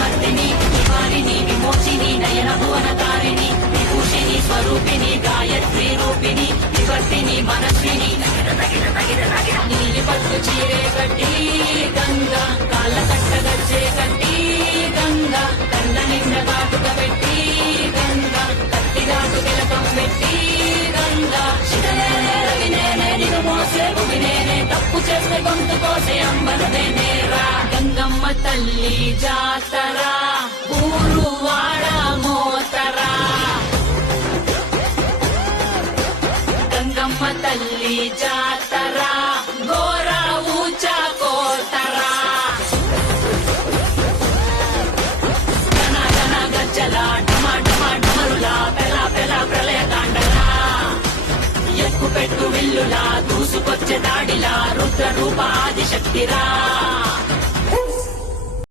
మర్దిని నివారిణి విమోచిని నయన భువన తారిణి విభూషిణి స్వరూపిణి గాయత్రి రూపిణి వివర్తిని మనస్విని నీలి పట్టు చీరే కట్టి గంగా కాళ్ళ కట్ట గజ్జే కట్టి గంగా కళ్ళ నిండ కాటుక పెట్టి గంగా కత్తి ఘాటు తిలకం పెట్టి గంగా శివనేనే రవినేనే నిన్ను మోసే భువినేనే తప్పు చేస్తే గొంతు కోసే అమ్మనునేరా గంగమ్మ తల్లి జాతరా ఊరు వాడ మోతరా గంగమ్మ తల్లి జాతరా గోరా ఊచా కోతరా జన జన గజ్జల డమా డమా డమరులా పెల పెల ప్రళయ తాండలా ఎక్కు పెట్టు విల్లులా దూసుకొచ్చే దాడిలా రుద్ర రూప ఆదిశక్తిరా